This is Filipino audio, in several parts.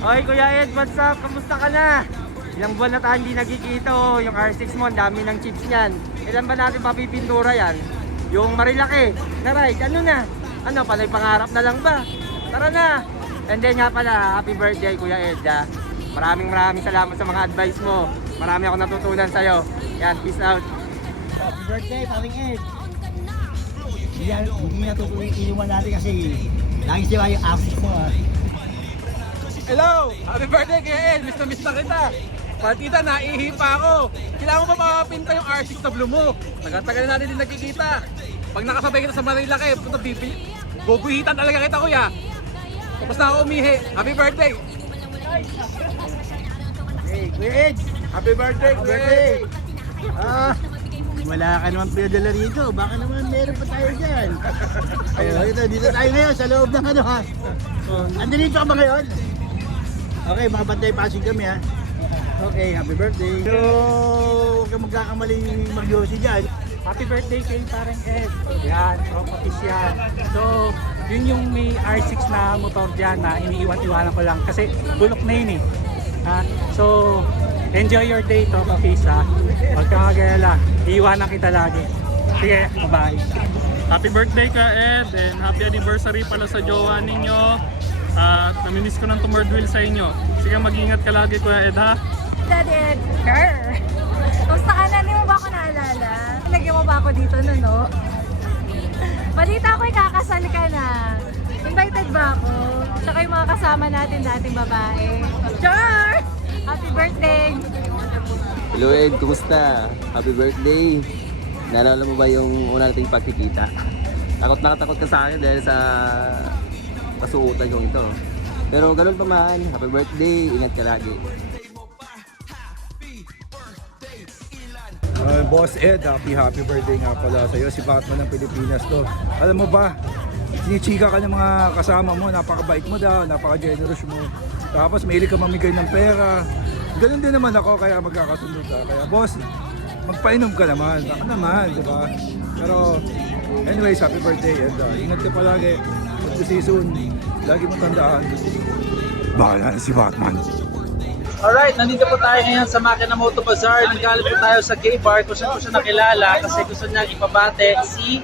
Okay, Kuya Ed, what's up? Kamusta ka na? Ilang buwan na tayo hindi nagkikita oh. Yung R6 mo, ang dami ng chips niyan. Ilan ba natin papipintura yan? Yung marilaki na ride, ano na? Ano, palay pangarap na lang ba? Tara na! And then nga pala, happy birthday Kuya Ed. Maraming salamat sa mga advice mo. Marami ako natutunan sa'yo. Yan, peace out. Happy birthday, paring Ed. Hindi natutuloy inuman natin kasi lagi sila yung asis mo ha. Hello! Happy birthday Kuya Ed! Miss na kita! Partita, naihi pa ako! Kailangan mo ba makapinta yung R6 na blue mo? Tagal-tagal na natin din nagkikita. Pag nakasabay kita sa Marilaki, punta bibili. Guguhitan talaga kita kuya. Tapos na ako umihi. Happy birthday! Hey, Kuya Ed! Happy birthday! Happy birthday! Wala ka naman pinadala rito. Baka naman meron pa tayo dyan. Ayun, dito tayo ngayon sa loob ng ano ha. Andito ka ba ngayon? Okay, mga bantay passing kami ha. Okay, happy birthday. So, huwag kang magkakamaling magyosi dyan. Happy birthday kay parang Ed. Yan, properties yan. So, yun yung may R6 na motor dyan na iniiwan-iwanan ko lang kasi bulok na yun eh. So, enjoy your day, properties ha. Huwag kang mag-alala. Iiwanan kita lagi. Sige, bye-bye. Happy birthday ka Ed and happy anniversary pala sa jowa ninyo. At namimiss ko ng tumordwheel sa inyo. Sige, mag-ingat ka lagi Kuya Ed ha. Daddy Edgar. Kamusta ka na? Hindi mo ba ako naalala? Lagyan mo ba ako dito no? Balita ko ikakasal ka na. Invited ba ako? Tsaka yung mga kasama natin dating babae. Char! Happy birthday! Hello Ed, kumusta? Happy birthday! Naalala mo ba yung una nating pagkikita? Takot na takot ka sa akin dahil sa kasuotan yung ito. Pero ganun pa man, happy birthday, ingat ka lagi. Boss Ed, happy birthday nga pala sa iyo. Si Batman ng Pilipinas to. Alam mo ba, sinichika ka ng mga kasama mo, napakabait mo daw, napaka-generous mo. Tapos mahilig ka mamigay ng pera. Ganun din naman ako, kaya magkakasundo ka. Kaya boss, magpainom ka naman. Baka naman, di ba? Pero anyways, happy birthday and ingat ka palagi. Pag season, lagi mo tandaan. Bahala na si Batman. Alright, nandito po tayo ngayon sa Makina Moto Bazaar. Nagalit po tayo sa gay bar kung saan ko siya nakilala kasi gusto niyang ipabate si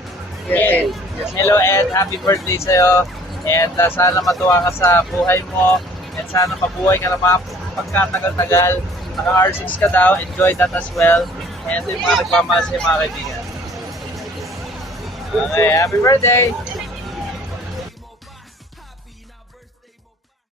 Ed. Hello Ed, happy birthday sa'yo. And sana matuwa ka sa buhay mo. And sana mabuhay ka na pagkatagal-tagal. Naka-R6 ka daw, enjoy that as well. And yung mga nagmamahal sa'yo mga kaibigan. Okay, happy birthday!